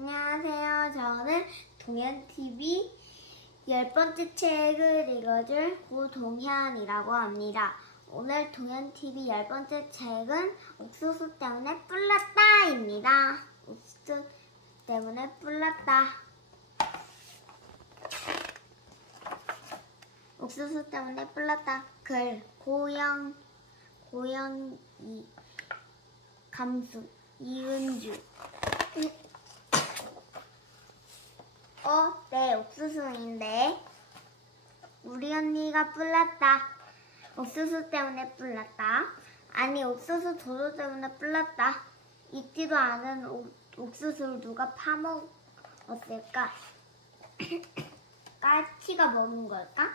안녕하세요. 저는 동현TV 10번째 책을 읽어줄 고동현이라고 합니다. 오늘 동현TV 10번째 책은 옥수수 때문에 뿔났다입니다. 옥수수 때문에 뿔났다. 옥수수 때문에 뿔났다. 글 고영이 감수 이은주. 네, 옥수수인데 우리 언니가 뿔났다. 옥수수 때문에 뿔났다. 아니, 옥수수 도도 때문에 뿔났다. 익지도 않은 옥수수를 누가 파먹었을까? 까치가 먹은 걸까?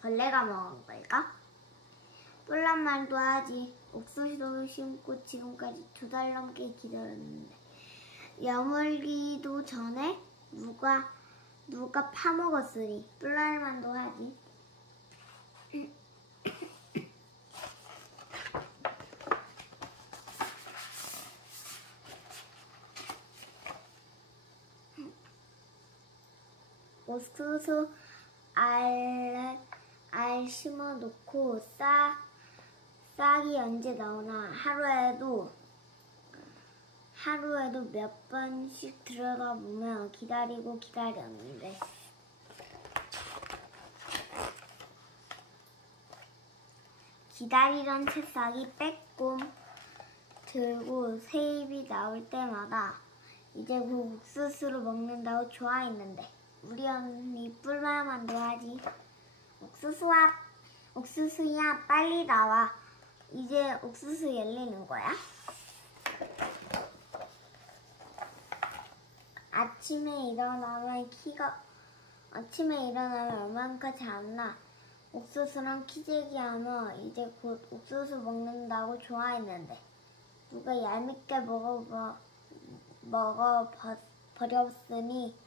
벌레가 먹은 걸까? 뿔난 말도 하지. 옥수수를 심고 지금까지 2달 넘게 기다렸는데 여물기도 전에 누가 파먹었으니 뿔날 만도 하지. 옥수수 알 심어놓고 싹이 언제 나오나 하루에도 몇 번씩 들여다보며 기다렸는데 기다리던 새싹이 빼꼼 들고 새잎이 나올 때마다 이제 그 옥수수를 먹는다고 좋아했는데 우리 언니 뿔말만도 하지. 옥수수야 빨리 나와. 이제 옥수수 열리는 거야? 아침에 일어나면 얼마나 잤나. 옥수수랑 키재기하며 이제 곧 옥수수 먹는다고 좋아했는데 누가 얄밉게 먹어버렸으니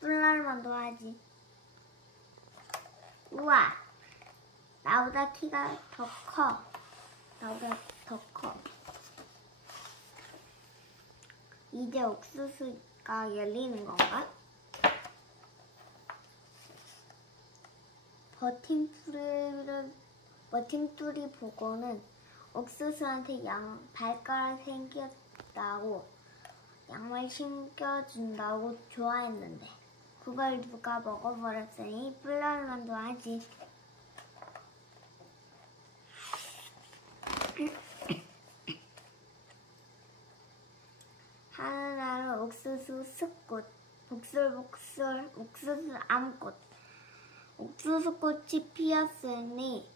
뿔날만도 하지. 우와, 나보다 키가 더 커. 이제 옥수수가 열리는 건가? 버팀돌이 보고는 옥수수한테 발가락 생겼다고 양말 신겨준다고 좋아했는데 그걸 누가 먹어버렸으니 뿔날만도 하지. 하늘나라 옥수수 숲꽃, 복슬복슬 옥수수 암꽃. 옥수수꽃이 피었으니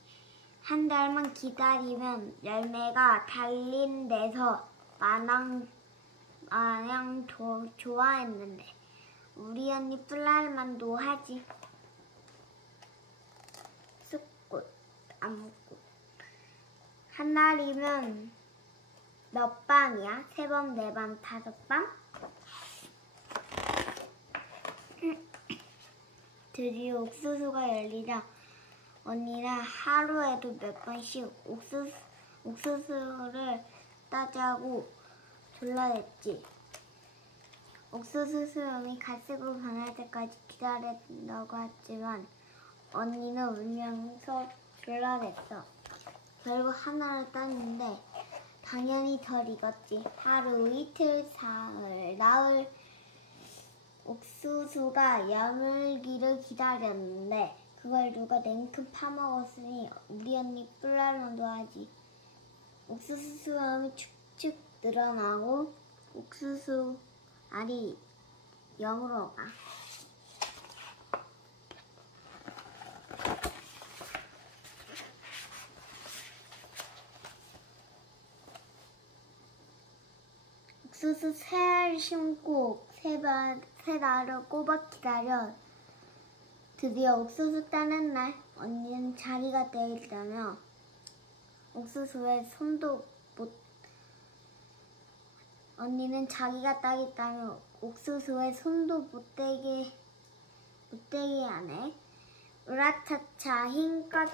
한 달만 기다리면 열매가 달린 데서 마냥 좋아했는데 우리 언니 뿔날만도 하지. 숲꽃, 암꽃. 한 달이면 몇 방이야? 3방, 4방, 5방? 드디어 옥수수가 열리자 언니는 하루에도 몇 번씩 옥수수를 따자고 졸라댔지. 옥수수 수염이 갈색으로 변할 때까지 기다린다고 했지만 언니는 울면서 졸라댔어. 결국 하나를 땄는데 당연히 덜 익었지. 하루, 이틀, 사흘, 나흘 옥수수가 여물기를 기다렸는데 그걸 누가 냉큼 파먹었으니 우리 언니 뿔날만도 하지. 옥수수 수염이 축축 늘어나고 옥수수 알이 0으로 가. 옥수수 새 알 심고 새 달을 꼬박 기다려 드디어 옥수수 따는 날 언니는 자기가 떼겠다며 자기가 따겠다며 옥수수에 손도 못 대게 하네. 으라차차 힘껏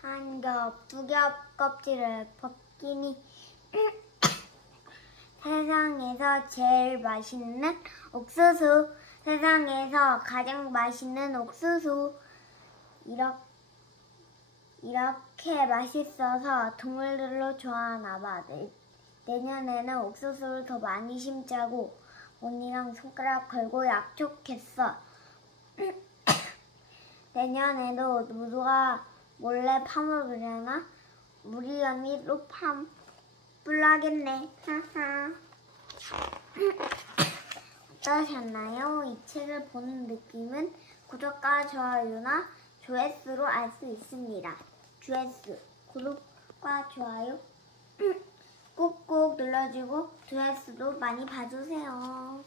한 겹, 2겹 껍질을 벗기니 제일 맛있는 옥수수. 세상에서 가장 맛있는 옥수수. 이렇게 맛있어서 동물들로 좋아하나 봐. 내년에는 옥수수를 더 많이 심자고 언니랑 손가락 걸고 약속했어. 내년에도 누가 몰래 파먹으려나? 우리 언니도 파먹으려겠네. 어떠셨나요? 이 책을 보는 느낌은 구독과 좋아요나 조회수로 알 수 있습니다. 조회수, 구독과 좋아요 꾹꾹 눌러주고 조회수도 많이 봐주세요.